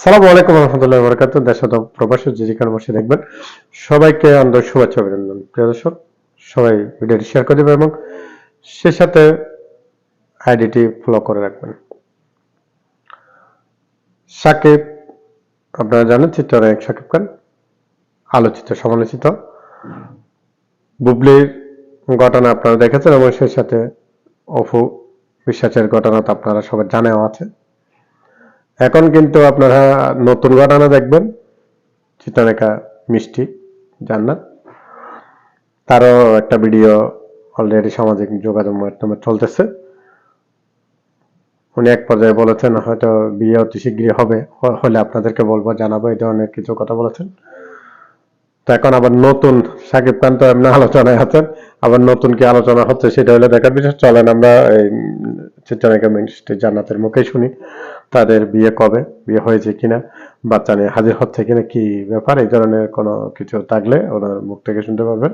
সালামু আলাইকুম রহমতুল্লাহ বরকাত দেশ প্রবাসী যে যেখানে বসে দেখবেন, সবাইকে আন্তরিক শুভেচ্ছা অভিনন্দন। প্রিয় দর্শক, সবাই ভিডিওটি শেয়ার করে দেবেন এবং সে সাথে আইডিটি ফলো করে রাখবেন। সাকিব, আপনারা জানেন চিত্রনায়ক সাকিব খান, আলোচিত, সমালোচিত। বুবলির ঘটনা আপনারা দেখেছেন এবং সেই সাথে অফু বিশ্বাসের ঘটনা তো আপনারা সবাই জানেও আছে। এখন কিন্তু আপনারা নতুন ঘটনা দেখবেন। চিত্রলেখা মিষ্টি, জান্নাত। তারও একটা ভিডিও অলরেডি সামাজিক যোগাযোগ মাধ্যমে চলতেছে। উনি এক পর্যায়ে বলেছেন, হয়তো বিয়ে অতি শীঘ্রই হবে হলে আপনাদেরকে বলব, জানাব, এই ধরনের কিছু কথা বলেছেন। তো এখন আবার নতুন সাকিব খান তো এমনি আলোচনায় আছেন। আবার নতুন কি আলোচনা হচ্ছে সেটা হলে দেখার বিষয়। চলেন আমরা এই চিত্রনায়িকা মিষ্টি, জান্নাতের মুখেই শুনি। তাদের বিয়ে কবে, বিয়ে হয়েছে কিনা, বাচ্চা নিয়ে হাজির হচ্ছে কিনা, কি ব্যাপার, এই ধরনের কোনো কিছু থাকলে ওনার মুখ থেকে শুনতে পারবেন।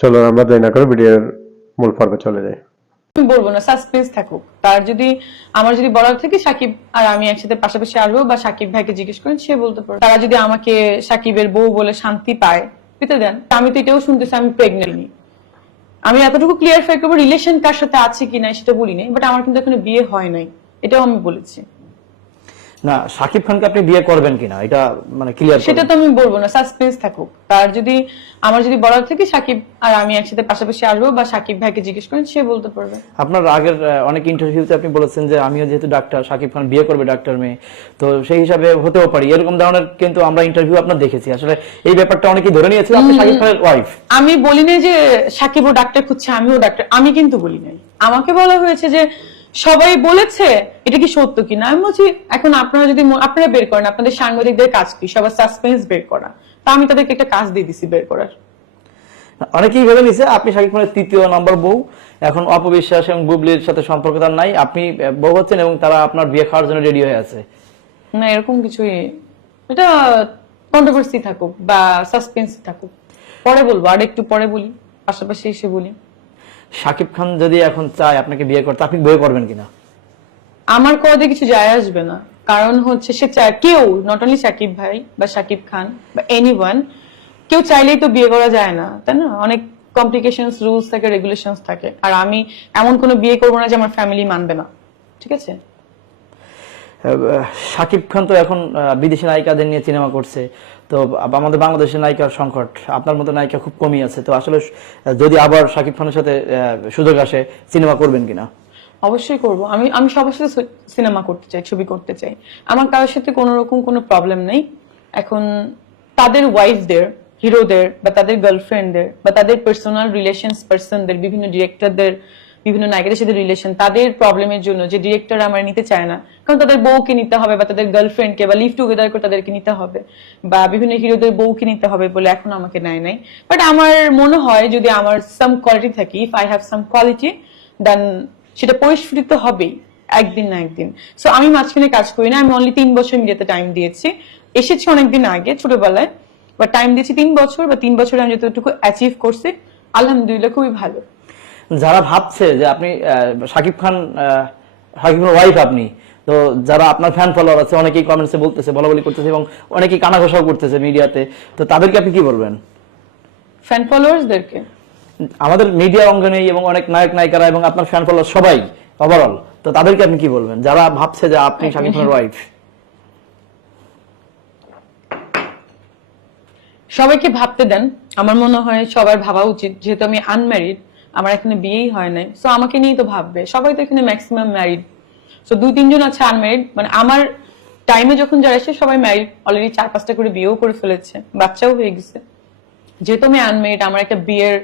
চলুন, আমরা দেরি না করে ভিডিওর মূল পর্বে চলে যাই। বলব না সাসপেন্স থাকুক। তার যদি, আমার যদি বলার থেকে, সাকিব আর আমি একসাথে পাশাপাশি আসব বা সাকিব ভাইকে জিজ্ঞেস করেন, সে বলতে পারে তারা যদি আমাকে সাকিবের বউ বলে শান্তি পায়, পেতে দেন। আমি তো এটাও শুনতেছি, আমি প্রেগনেন্ট আমি এতটুকু ক্লিয়ারফাই করব রিলেশন কার সাথে আছে কি নাই সেটা বলি নাই বাট আমার কিন্তু এখনও বিয়ে হয় নাই। এটাও আমি বলেছি। না সাকিব খানকে আপনি বিয়ে করবেন কিনা? এটা মানে ক্লিয়ার সেটা তো আমি বলব না সাসপেন্স থাকুক। তার যদি আমার যদি বলার থেকে সাকিব আর আমি একসাথে পাশাপাশি আসব বা সাকিব ভাইকে জিজ্ঞেস করেন সে বলতে পারবে। আপনার আগের অনেক ইন্টারভিউতে আপনি বলেছেন যে আমিও যেহেতু ডাক্তার সাকিব খান বিয়ে করবে ডাক্তার মেয়ে। তো সেই হিসাবে হতেও পারি। এরকম ধরনের কিন্তু আমরা ইন্টারভিউ আপনার দেখেছি। আসলে এই ব্যাপারটা অনেকেই ধরে নিয়েছে আপনি সাকিব খানের ওয়াইফ আমি বলি নাই যে সাকিবও ডাক্তার খুঁজছে আমিও ডাক্তার আমি কিন্তু বলি নাই। আমাকে বলা হয়েছে যে সবাই বলেছে এটা কি সত্য কিনা? আমি বলছি এখন আপনারা যদি আপনারা বের করেন আপনাদের সাংবাদিকদের কাজ কি? সবার সাসপেন্স বের করা। তা আমি তাদেরকে একটা কাজ দিয়ে দিছি বের করার। অনেকেই ভেবে নিছে আপনি সাকিব খানের তৃতীয় নম্বর বউ। এখন অপবিশ্বাস এবং বুবলির সাথে সম্পর্ক তার নাই। আপনি বউ হচ্ছেন এবং তারা আপনার বিয়ে খাওয়ার জন্য রেডি হয়ে আছে। না এরকম কিছুই এটা কন্ট্রোভার্সি থাকুক বা সাসপেন্স থাকুক। পরে বলব আর একটু পরে বলি পাশাপাশি এসে বলি। সাকিব খান যদি এখন চায় আপনাকে বিয়ে করতে, আপনি বিয়ে করবেন কিনা? আমার করাতে কিছু যায় আসবে না। কারণ হচ্ছে সে চায়, কেউ নট অনলি সাকিব ভাই বা সাকিব খান বা এনি কেউ চাইলেই তো বিয়ে করা যায় না, তাই না? অনেক কমপ্লিকেশনস রুলস থাকে রেগুলেশনস থাকে। আর আমি এমন কোনো বিয়ে করব না যে আমার ফ্যামিলি মানবে না। ঠিক আছে? শাকিব খান তো এখন বিদেশি নায়িকাদের নিয়ে সিনেমা করছে। তো আমাদের বাংলাদেশের নায়িকার সংকট, আপনার মতো নায়িকা খুব কমই আছে। তো আসলে যদি আবার শাকিব খানের সাথে সুযোগ আসে সিনেমা করবেন কিনা? অবশ্যই করব। আমি আমি সবার সাথে সিনেমা করতে চাই, ছবি করতে চাই। আমার কারোর সাথে কোনো রকম কোনো প্রবলেম নেই। এখন তাদের ওয়াইফদের হিরোদের বা তাদের গার্লফ্রেন্ডদের বা তাদের পার্সোনাল রিলেশনস পার্সনদের বিভিন্ন ডিরেক্টরদের বিভিন্ন নায়িকাদের সাথে রিলেশন তাদের প্রবলেমের জন্য যে ডিরেক্টর আমার নিতে চায় না, কারণ তাদের বউকে নিতে হবে বা তাদের গার্লফ্রেন্ডকে বা লিভ টুগেদার করে তাদেরকে নিতে হবে বা বিভিন্ন হিরোদের বউকে নিতে হবে বলে এখন আমাকে নেয় নাই। বাট আমার মনে হয় যদি আমার সাম কোয়ালিটি থাকে if I have some quality then সেটা পরিস্ফুটিত হবেই, একদিন না একদিন। সো আমি মাঝখানে কাজ করি না, আমি অনলি তিন বছর মিডিয়াতে টাইম দিয়েছি। এসেছি অনেকদিন আগে, ছোটবেলায় বা টাইম দিয়েছি তিন বছর, বা তিন বছরে আমি যতটুকু অ্যাচিভ করছি, আলহামদুলিল্লাহ খুবই ভালো। যারা ভাবছে যে আপনি শাকিব খান আহ, শাকিব খানের ওয়াইফ আপনি তো যারা আপনার ফ্যান ফলোয়ার আছে অনেকেই কমেন্টসে বলতেছে বলা বলি করতেছে এবং অনেকেই কানাঘোষাও করতেছে মিডিয়াতে তো তাদেরকে আপনি কি বলবেন? ফ্যান ফলোয়ার্সদেরকে আমাদের মিডিয়া অঙ্গনে এবং অনেক নায়ক নায়িকারা এবং আপনার ফ্যান ফলোয়ার সবাই ওভারঅল তো তাদেরকে আপনি কি বলবেন? যারা ভাবছে যে আপনি শাকিব খানের ওয়াইফ সবাইকে ভাবতে দেন। আমার মনে হয় সবার ভাবা উচিত যেহেতু আমি আনম্যারিড আমার এখানে বিয়েই হয় নাই। সো আমাকে নিয়েই তো ভাববে। সবাই তো এখানে ম্যাক্সিমাম ম্যারিড সো দুই তিনজন আছে আনম্যারিড মানে আমার টাইমে যখন যারা এসে সবাই ম্যারিড অলরেডি চার পাঁচটা করে বিয়েও করে ফেলেছে। বাচ্চাও হয়ে গেছে। যেহেতু আমি আনমেরিড আমার একটা বিয়ের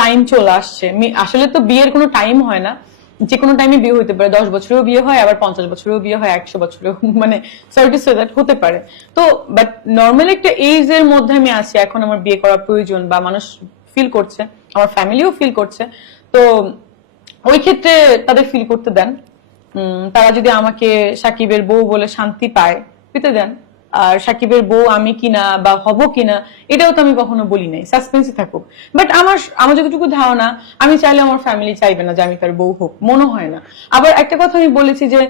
টাইম চলে আসছে। আসলে তো বিয়ের কোনো টাইম হয় না। যে কোনো টাইমে বিয়ে হতে পারে। দশ বছরেও বিয়ে হয়, আবার পঞ্চাশ বছরেও বিয়ে হয়, একশো বছরেও। মানে দ্যাট হতে পারে। তো বাট নর্মাল একটা এজ এর মধ্যে আমি আছি। এখন আমার বিয়ে করা প্রয়োজন বা মানুষ ফিল করছে। আমার ফ্যামিলিও ফিল করছে। তো ওই ক্ষেত্রে তাদের ফিল করতে দেন। তারা যদি আমাকে সাকিবের বউ বলে শান্তি পায় পেতে দেন। আর সাকিবের বউ আমি কিনা বা হব কিনা, এটাও তো আমি কখনো বলি নাই। সাসপেন্সই থাকুক। বাট আমার আমার যতটুকু ধারণা, আমি চাইলে আমার ফ্যামিলি চাইবে না যে আমি তার বউ হোক। মনে হয় না। আবার একটা কথা আমি বলেছি যে,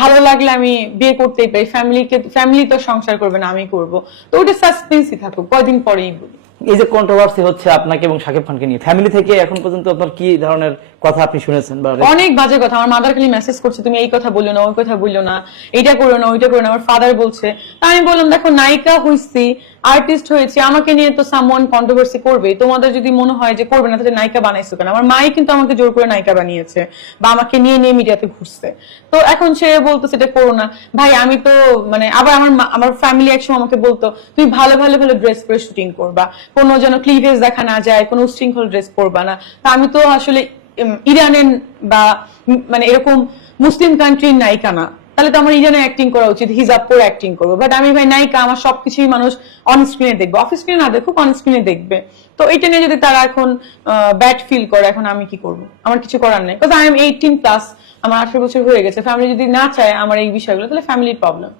ভালো লাগলে আমি বিয়ে করতেই পারি। ফ্যামিলিকে ফ্যামিলি তো সংসার করবে না, আমি করব। তো ওটা সাসপেন্সই থাকুক। কয়দিন পরেই বলি এই যে কন্ট্রোভার্সি হচ্ছে আপনাকে এবং শাকিব খানকে নিয়ে ফ্যামিলি থেকে এখন পর্যন্ত আপনার কি ধরনের কথা আপনি শুনেছেন অনেক বাজে কথা, আমার মাদার খালি মেসেজ করছে, তুমি এই কথা বলল না, ওই কথা বলল না, এইটা করো না, ওইটা করো না। আমার ফাদার বলছে, তা আমি বললাম, দেখো, নায়িকা হইছি আর্টিস্ট হয়েছি, আমাকে নিয়ে তো সামওয়ান কন্ট্রোভার্সি করবে তোমাদের যদি মনে হয় যে করবে না, তাহলে নায়িকা বানাইছো কেন? আমার মাই কিন্তু আমাকে জোর করে নায়িকা বানিয়েছে বা আমাকে নিয়ে নিয়ে মিডিয়াতে ঘুরছে। তো এখন সে বলতো সেটা করো না। ভাই, আমি তো মানে আবার আমার আমার ফ্যামিলি একসময় আমাকে বলতো তুমি ভালো ভালো ভালো ড্রেস পরে শুটিং করবা। কোনো যেন ক্লিভেজ দেখা না যায়, কোনো উশৃঙ্খল ড্রেস পরবা না। তা আমি তো আসলে ইরানের বা মানে এরকম মুসলিম কান্ট্রির নায়িকা না। তাহলে তো আমার ইরানে অ্যাক্টিং করা উচিত হিজাব পরে অ্যাক্টিং করব। বাট আমি ভাই নায়িকা, আমার সবকিছুই মানুষ অন স্ক্রিনে দেখবে। অফ স্ক্রিনে না দেখুক অন স্ক্রিনে দেখবে। তো এটা নিয়ে যদি তারা এখন ব্যাড ফিল করে, এখন আমি কি করব? আমার কিছু করার নেই। Because I am eighteen plus আমার আঠারো বছর হয়ে গেছে। ফ্যামিলি যদি না চায়, আমার এই বিষয়গুলো, তাহলে ফ্যামিলির প্রবলেম